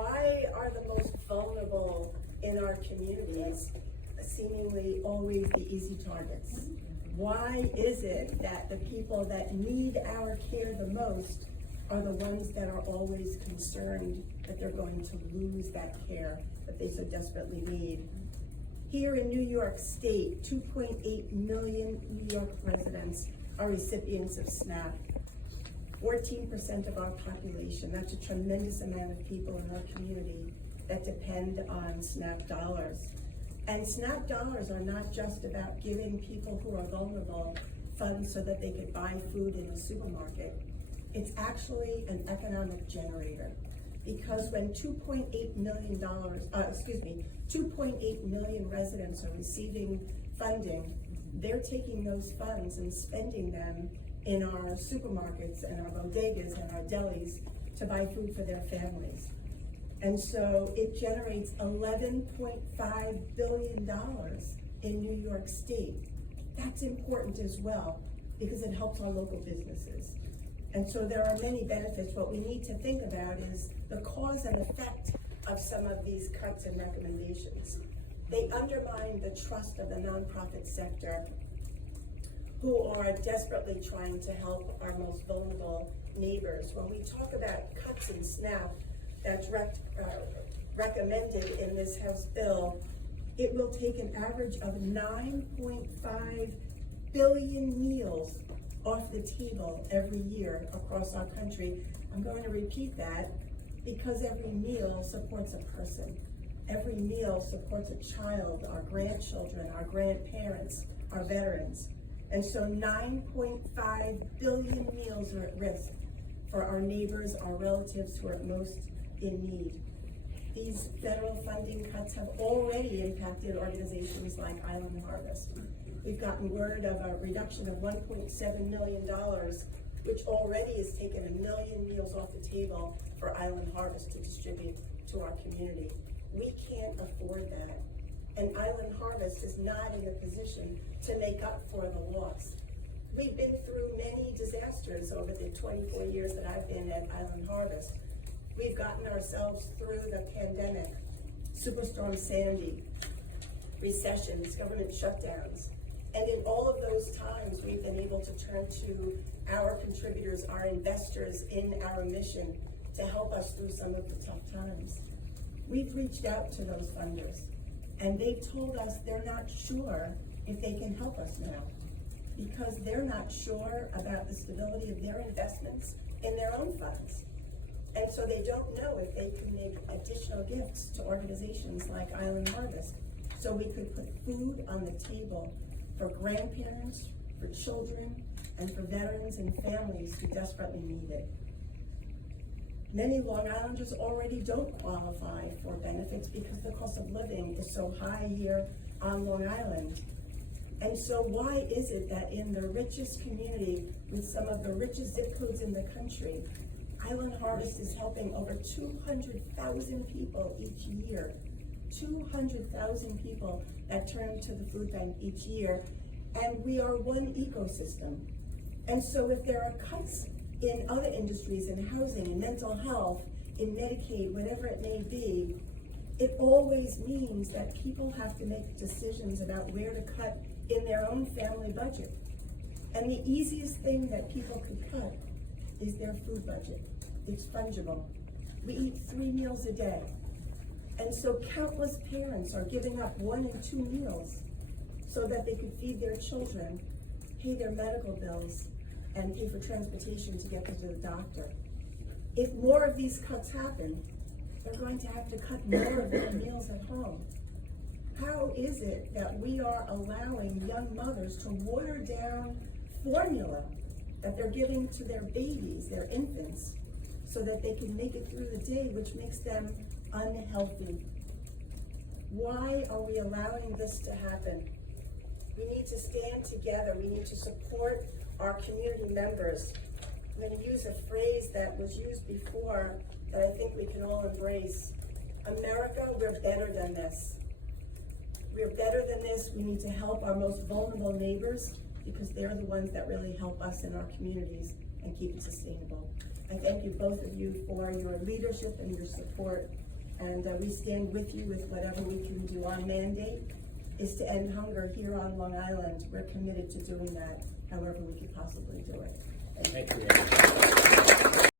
Why are the most vulnerable in our communities seemingly always the easy targets? Why is it that the people that need our care the most are the ones that are always concerned that they're going to lose that care that they so desperately need? Here in New York State, 2.8 million New York residents are recipients of SNAP. 14% of our population, that's a tremendous amount of people in our community that depend on SNAP dollars. And SNAP dollars are not just about giving people who are vulnerable funds so that they could buy food in the supermarket. It's actually an economic generator. Because when 2.8 million residents are receiving funding, they're taking those funds and spending them in our supermarkets and our bodegas and our delis to buy food for their families. And so it generates $11.5 billion in New York State. That's important as well because it helps our local businesses. And so there are many benefits. What we need to think about is the cause and effect of some of these cuts and recommendations. They undermine the trust of the nonprofit sector, who are desperately trying to help our most vulnerable neighbors. When we talk about cuts in SNAP that's recommended in this House bill, it will take an average of 9.5 billion meals off the table every year across our country. I'm going to repeat that because every meal supports a person. Every meal supports a child, our grandchildren, our grandparents, our veterans. And so 9.5 billion meals are at risk for our neighbors, our relatives who are most in need. These federal funding cuts have already impacted organizations like Island Harvest. We've gotten word of a reduction of $1.7 million, which already has taken 1 million meals off the table for Island Harvest to distribute to our community. We can't afford that. And Island Harvest is not in a position to make up for the loss. We've been through many disasters over the 24 years that I've been at Island Harvest. We've gotten ourselves through the pandemic, Superstorm Sandy, recessions, government shutdowns. And in all of those times, we've been able to turn to our contributors, our investors in our mission to help us through some of the tough times. We've reached out to those funders, and they've told us they're not sure if they can help us now because they're not sure about the stability of their investments in their own funds. And so they don't know if they can make additional gifts to organizations like Island Harvest so we could put food on the table for grandparents, for children, and for veterans and families who desperately need it. Many Long Islanders already don't qualify for benefits because the cost of living is so high here on Long Island. And so why is it that in the richest community with some of the richest zip codes in the country, Island Harvest is helping over 200,000 people each year? 200,000 people that turn to the food bank each year, and we are one ecosystem. And so if there are cuts in other industries, in housing, in mental health, in Medicaid, whatever it may be, it always means that people have to make decisions about where to cut in their own family budget. And the easiest thing that people could cut is their food budget. It's fungible. We eat 3 meals a day. And so countless parents are giving up 1 and 2 meals so that they could feed their children, pay their medical bills, and pay for transportation to get them to the doctor. If more of these cuts happen, they're going to have to cut more of their meals at home. How is it that we are allowing young mothers to water down formula that they're giving to their babies, their infants, so that they can make it through the day, which makes them unhealthy? Why are we allowing this to happen? We need to stand together. We need to support our community members. I'm going to use a phrase that was used before that I think we can all embrace. America, we're better than this. We're better than this. We need to help our most vulnerable neighbors because they're the ones that really help us in our communities and keep it sustainable. I thank you, both of you, for your leadership and your support And we stand with you with whatever we can do. Our mandate is to end hunger here on Long Island. We're committed to doing that however we could possibly do it. Thank you.